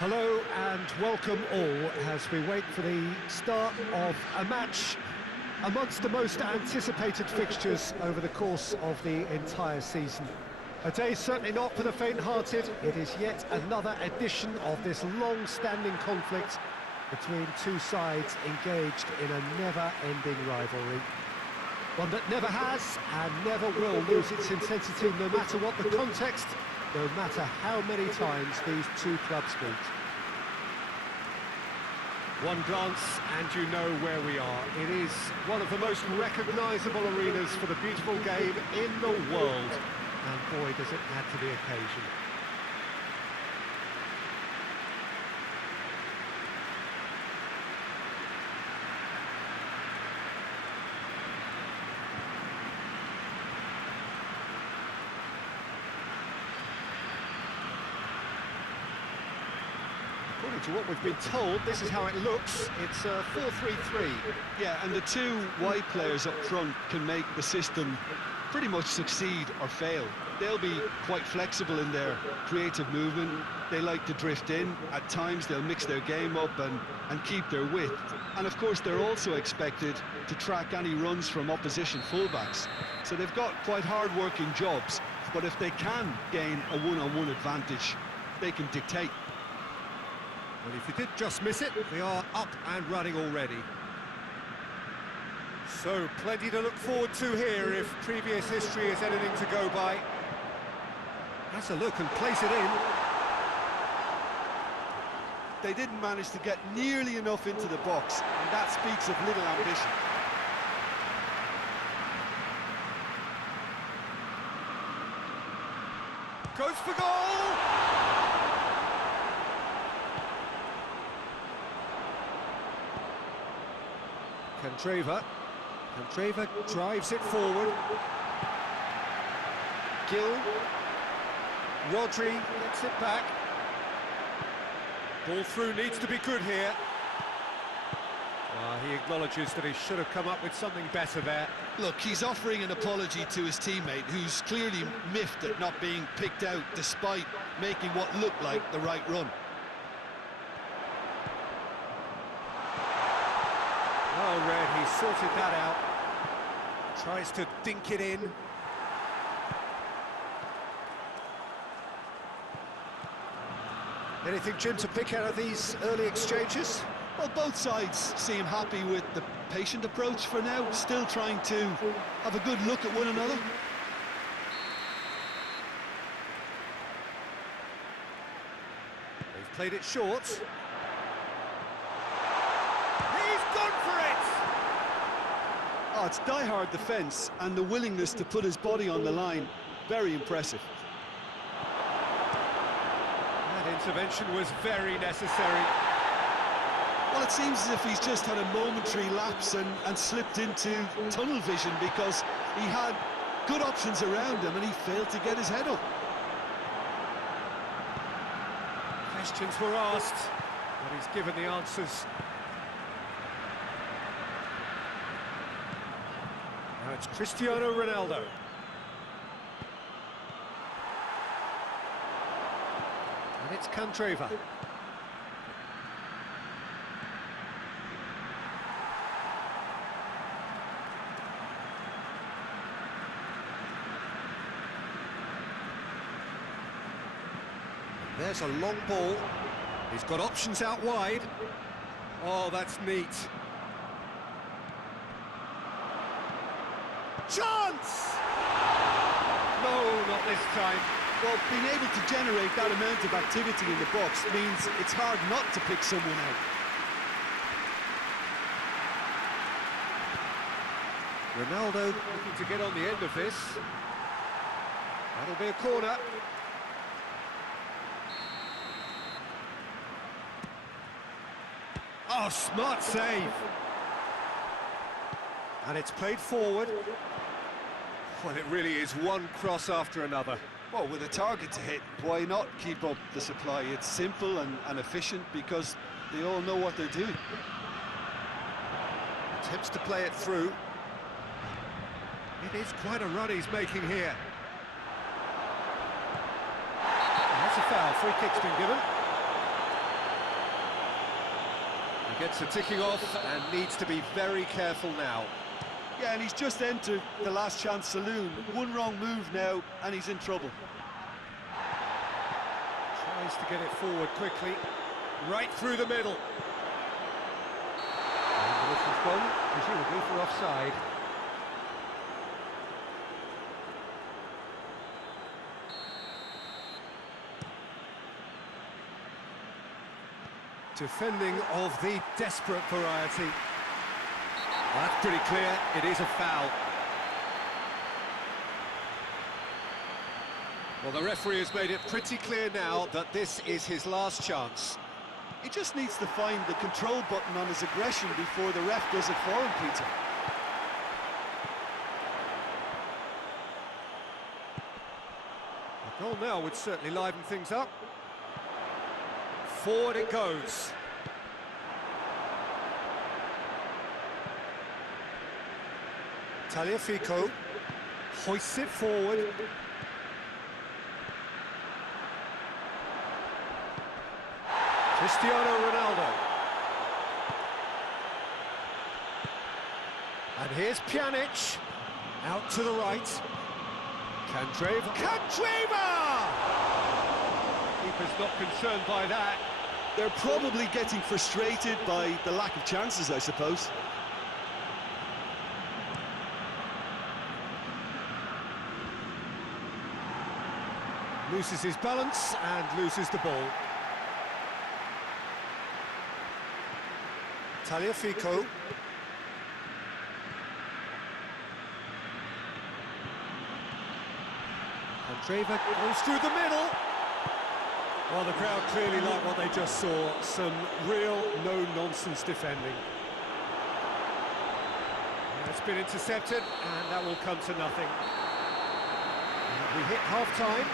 Hello and welcome all as we wait for the start of a match amongst the most anticipated fixtures over the course of the entire season. A day certainly not for the faint-hearted. It is yet another edition of this long-standing conflict between two sides engaged in a never-ending rivalry. One that never has and never will lose its intensity no matter what the context, no matter how many times these two clubs meet. One glance and you know where we are. It is one of the most recognisable arenas for the beautiful game in the world. And boy, does it add to the occasion. According to what we've been told, this is how it looks. It's a 4-3-3. Yeah, and the two wide players up front can make the system pretty much succeed or fail. They'll be quite flexible in their creative movement. They like to drift in. At times they'll mix their game up and keep their width. And of course they're also expected to track any runs from opposition fullbacks. So they've got quite hard-working jobs, but if they can gain a one-on-one advantage, they can dictate. Well, if you did just miss it, we are up and running already. So, plenty to look forward to here if previous history is anything to go by. That's a look and place it in. They didn't manage to get nearly enough into the box, and that speaks of little ambition. Goes for goal! Candreva drives it forward. Gill. Rodri gets it back. Ball through needs to be good here. He acknowledges that he should have come up with something better there. Look, he's offering an apology to his teammate, who's clearly miffed at not being picked out despite making what looked like the right run. Oh, Red, he sorted that out. Tries to dink it in. Anything, Jim, to pick out of these early exchanges? Well, both sides seem happy with the patient approach for now, still trying to have a good look at one another. They've played it short. He's gone for it! Oh, it's die-hard defence, and the willingness to put his body on the line, very impressive. That intervention was very necessary. Well, it seems as if he's just had a momentary lapse and slipped into tunnel vision, because he had good options around him and he failed to get his head up. Questions were asked, but he's given the answers. Now it's Cristiano Ronaldo. And it's Candreva. There's a long ball. He's got options out wide. Oh, that's neat. Chance! No, not this time. Well, being able to generate that amount of activity in the box means it's hard not to pick someone out. Ronaldo looking to get on the end of this. That'll be a corner. Oh, smart save. And it's played forward. Well, it really is one cross after another. Well, with a target to hit, why not keep up the supply? It's simple and efficient because they all know what they're doing. Attempts to play it through. It is quite a run he's making here. That's a foul. Free kick's been given. Gets a ticking off and needs to be very careful now. Yeah, and he's just entered the last chance saloon. One wrong move now, and he's in trouble. Tries to get it forward quickly, right through the middle. And the whistle's gone, presumably for offside. Defending of the desperate variety. That's pretty clear, it is a foul. Well, the referee has made it pretty clear now that this is his last chance. He just needs to find the control button on his aggression before the ref does it for him, Peter. A goal now would certainly liven things up. Forward it goes. Tagliafico hoists it forward. Cristiano Ronaldo. And here's Pjanic. Out to the right. Candreva. Keeper's not concerned by that. They're probably getting frustrated by the lack of chances, I suppose. Loses his balance and loses the ball. Tagliafico. Candreva goes through the middle. Well, the crowd clearly like what they just saw. Some real no-nonsense defending. It's been intercepted, and that will come to nothing. We hit half-time.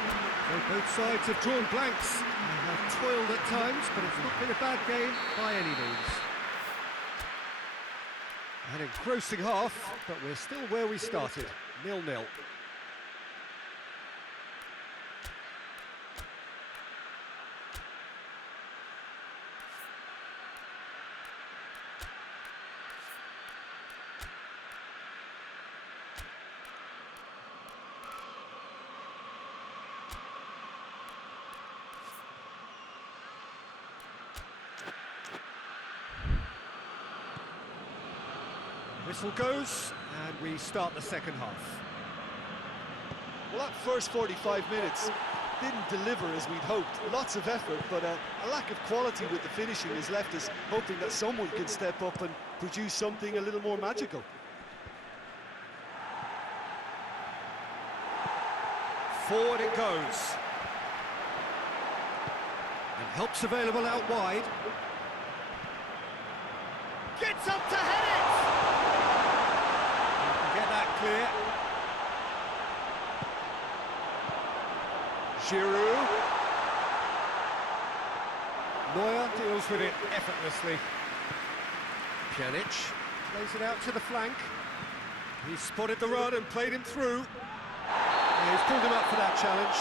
Both sides have drawn blanks. They have toiled at times, but it's not been a bad game by any means. An engrossing half, but we're still where we started, 0-0. Whistle goes, and we start the second half. Well, that first 45 minutes didn't deliver as we'd hoped. Lots of effort, but a lack of quality with the finishing has left us hoping that someone can step up and produce something a little more magical. Forward it goes. And help's available out wide. Gets up to head it! Get that clear. Giroud. Neuer deals with it effortlessly. Pjanic plays it out to the flank. He's spotted the run and played him through. And he's pulled him up for that challenge.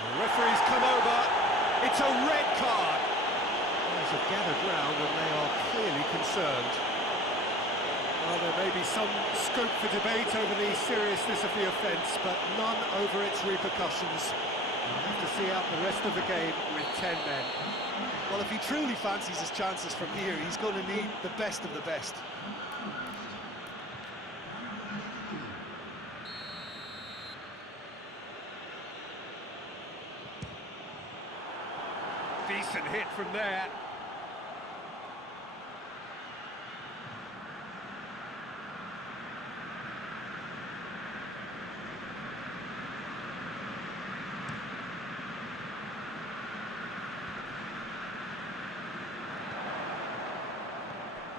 The referee's come over. It's a red card. Players have gathered round and they are clearly concerned. Well, there may be some scope for debate over the seriousness of the offence, but none over its repercussions. We'll have to see out the rest of the game with 10 men. Well, if he truly fancies his chances from here, he's going to need the best of the best. Decent hit from there.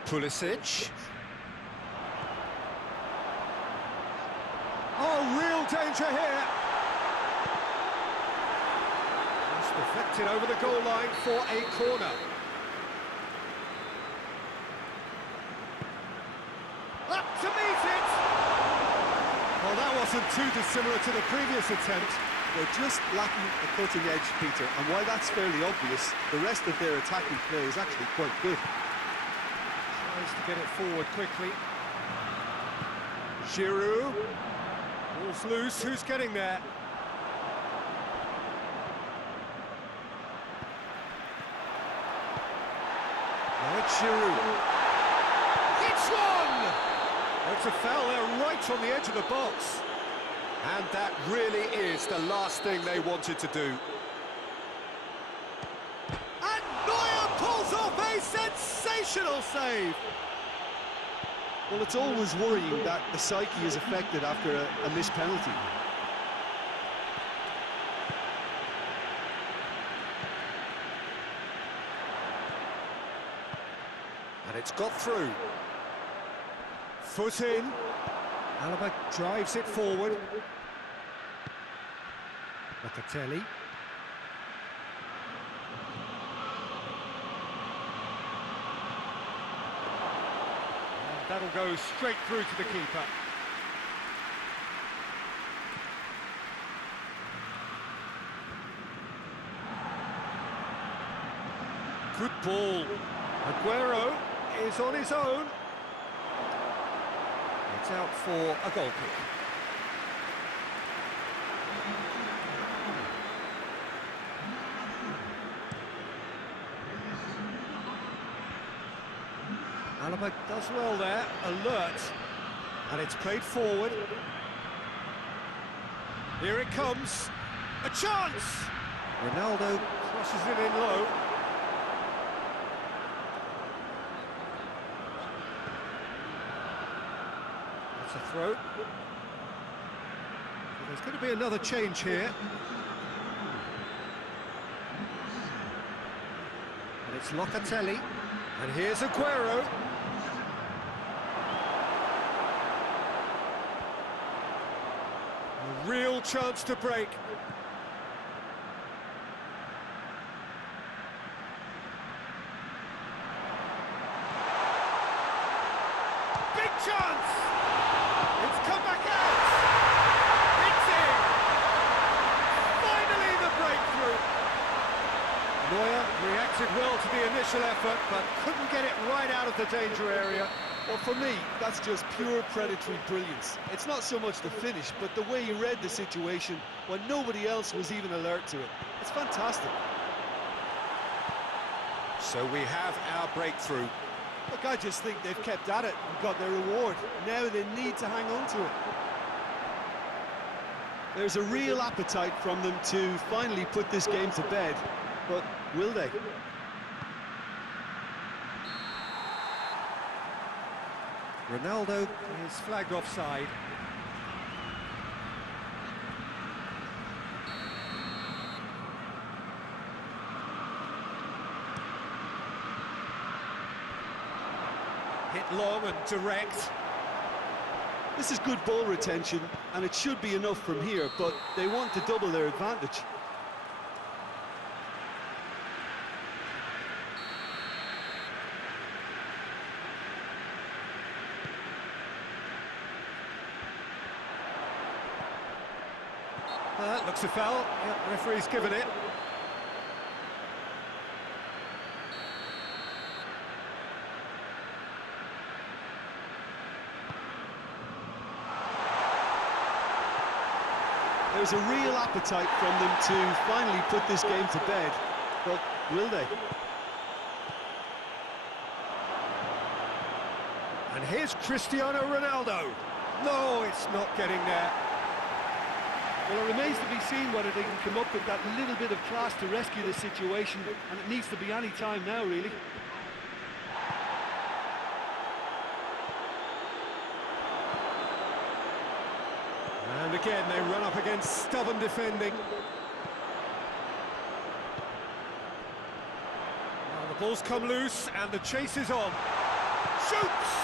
Pulisic. Oh, real danger here. Just deflected over the goal line for a corner. Up to meet it! Well, that wasn't too dissimilar to the previous attempt. They're just lacking a cutting edge, Peter, and while that's fairly obvious, the rest of their attacking play is actually quite good. Tries to get it forward quickly. Giroud. Ball's loose, who's getting there? Now it's Giroud. Hits one! It's a foul there right on the edge of the box. And that really is the last thing they wanted to do. And Neuer pulls off a sensational save! Well, it's always worrying that the psyche is affected after a missed penalty. And it's got through. Foot in. Alaba drives it forward. Locatelli. And that'll go straight through to the keeper. Good ball. Aguero is on his own. It's out for a goal kick. Alaba does well there, alert. And it's played forward. Here it comes. A chance! Ronaldo crosses it in low. A throw. So there's going to be another change here. And it's Locatelli. And here's Aguero. A real chance to break. Big chance! It's come back out! It's in! Finally the breakthrough! Neuer reacted well to the initial effort, but couldn't get it right out of the danger area. Well, for me, that's just pure predatory brilliance. It's not so much the finish, but the way he read the situation when nobody else was even alert to it. It's fantastic. So we have our breakthrough. Look, I just think they've kept at it and got their reward. Now they need to hang on to it. There's a real appetite from them to finally put this game to bed, but will they? Ronaldo is flagged offside. Hit long and direct. This is good ball retention, and it should be enough from here, but they want to double their advantage. Looks a foul. Yep, referee's given it. There's a real appetite from them to finally put this game to bed, but will they? And here's Cristiano Ronaldo. No, it's not getting there. Well, it remains to be seen whether they can come up with that little bit of class to rescue the situation, and it needs to be any time now, really. And again, they run up against stubborn defending. Well, the ball's come loose, and the chase is on. Shoots!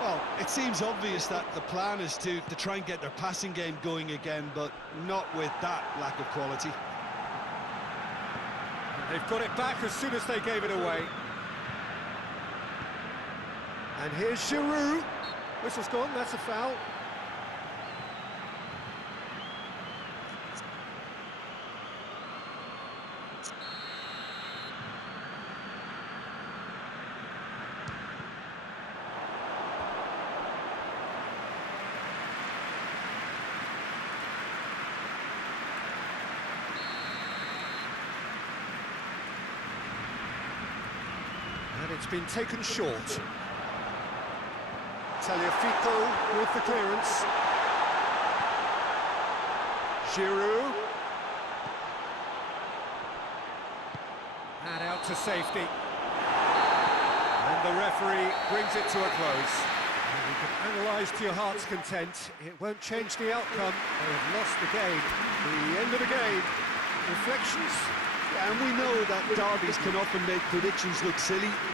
Well, it seems obvious that the plan is to try and get their passing game going again, but not with that lack of quality. They've got it back as soon as they gave it away. And here's Giroud. Whistle's gone, that's a foul. And it's been taken short. Tagliafico with the clearance. Giroud. And out to safety. And the referee brings it to a close. And you can analyse to your heart's content. It won't change the outcome. They have lost the game. The end of the game. Reflections? And we know that derbies can often make predictions look silly.